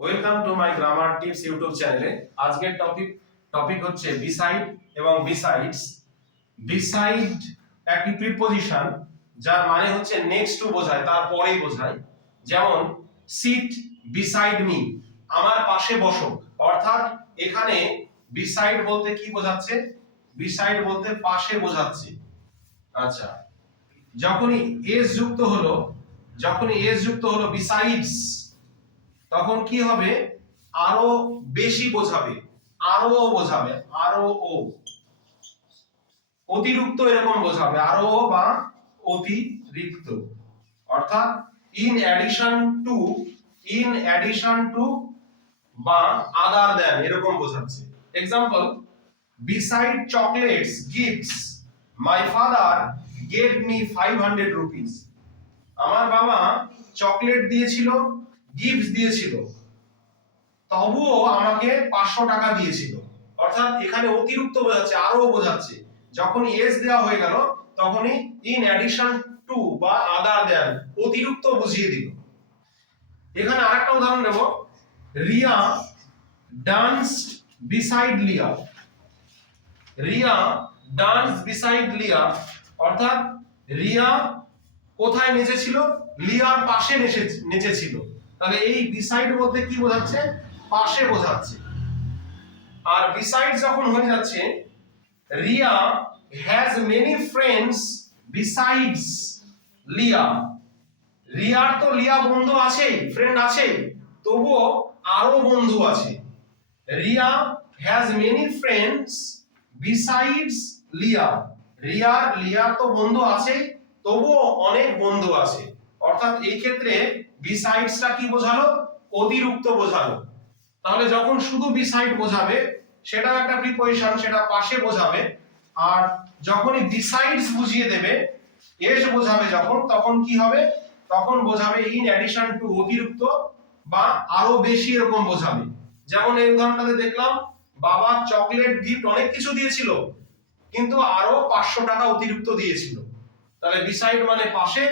Welcome to my grammar tips YouTube চ্যানেলে। আজকের topic হচ্ছে বিসাইড এবং বিসাইডস। বিসাইড একটি প্রিপজিশন যার মানে হচ্ছে নেক্সট টু বোঝায়, তারপরেই বোঝায়। যেমন সিট বিসাইড মি, আমার পাশে বসো। অর্থাৎ এখানে বিসাইড বলতে কি বোঝাচ্ছে? বিসাইড বলতে পাশে বোঝাচ্ছে। আচ্ছা, যখনই এস যুক্ত হলো বিসাইডস, তখন কি হবে? আরো বেশি বোঝাবে, আরো বোঝাবে, আরো ও অতিরিক্ত এরকম বোঝাবে, আরো বা অতিরিক্ত। অর্থাৎ ইন অ্যাডিশন টু বা আদার দ্যান এরকম বোঝাচ্ছে। Example, beside chocolates gifts my father gave me 500 rupees. আমার বাবা চকলেট দিয়েছিল, গিফট দিয়েছিল, তবুও আমাকে 500 টাকা দিয়েছিল। অর্থাৎ এখানে অতিরিক্ত বোঝাচ্ছে, আরো বোঝাচ্ছে। যখন এস দেওয়া হয়ে গেল তখনই ইন অ্যাডিশন টু বা আদার দ্যান অতিরিক্ত বুঝিয়ে দিল। এখানে আরেকটা উদাহরণ নেব, রিয়া ডান্সড বিসাইড লিয়া। রিয়া ডান্স বিসাইড লিয়া, অর্থাৎ রিয়া কোথায় নেচেছিল? লিয়ার পাশে নেচেছিল। তাহলে এই বিসাইড বলতে কি বোঝাচ্ছে? পাশে বোঝাচ্ছে। আর বিসাইড যখন হয়ে যাচ্ছে, Riya has many friends besides লিয়া। রিয়ার তো লিয়া বন্ধু আছেই, ফ্রেন্ড আছেই, তবুও আরো বন্ধু আছে। Riya has many friends besides লিয়া। লিয়ার তো বন্ধু আছেই, তবুও অনেক বন্ধু আছে। অর্থাৎ এই ক্ষেত্রে বিসাইডসটা কি বোঝালো? অতিরিক্ত বোঝালো। তাহলে যখন শুধু বিসাইড বোঝাবে সেটা একটা প্রিপজিশন, সেটা পাশে বোঝাবে। আর যখনই বিসাইডস বুঝিয়ে দেবে, এস বোঝাবে যখন, তখন কি হবে? তখন বোঝাবে ইন অ্যাডিশন টু, অতিরিক্ত বা আরো বেশি এরকম বোঝাবে। যেমন এই উদাহরণটাতে দেখলাম, বাবা চকলেট গিফট অনেক কিছু দিয়েছিল, কিন্তু আরো 500 টাকা অতিরিক্ত দিয়েছিল। তাহলে বিসাইড মানে পাশে,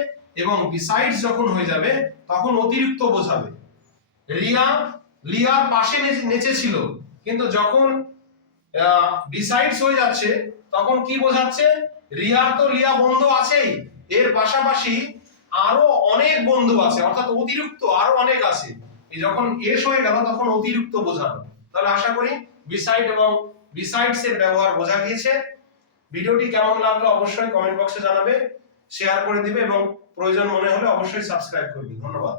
এবং বিসাইডস যখন হয়ে যাবে তখন অতিরিক্ত বোঝাবে। রিয়া লিয়ার পাশে নেচেছিল, কিন্তু যখন বিসাইডস হয়ে যাচ্ছে তখন কি বোঝাচ্ছে? রিয়ার তো লিয়া বন্ধু আছেই, এর পাশাপাশি আরো অনেক বন্ধু আছে, অর্থাৎ অতিরিক্ত আরো অনেক আছে। এই যখন এস হয়ে গেল তখন অতিরিক্ত বোঝানো। তাহলে আশা করি বিসাইড এবং বিসাইডস এর ব্যবহার বোঝা গিয়েছে। ভিডিওটি কেমন লাগলো অবশ্যই কমেন্ট বক্সে জানাবে, শেয়ার করে দিবে এবং প্রয়োজন মনে হলে অবশ্যই সাবস্ক্রাইব করবে। ধন্যবাদ।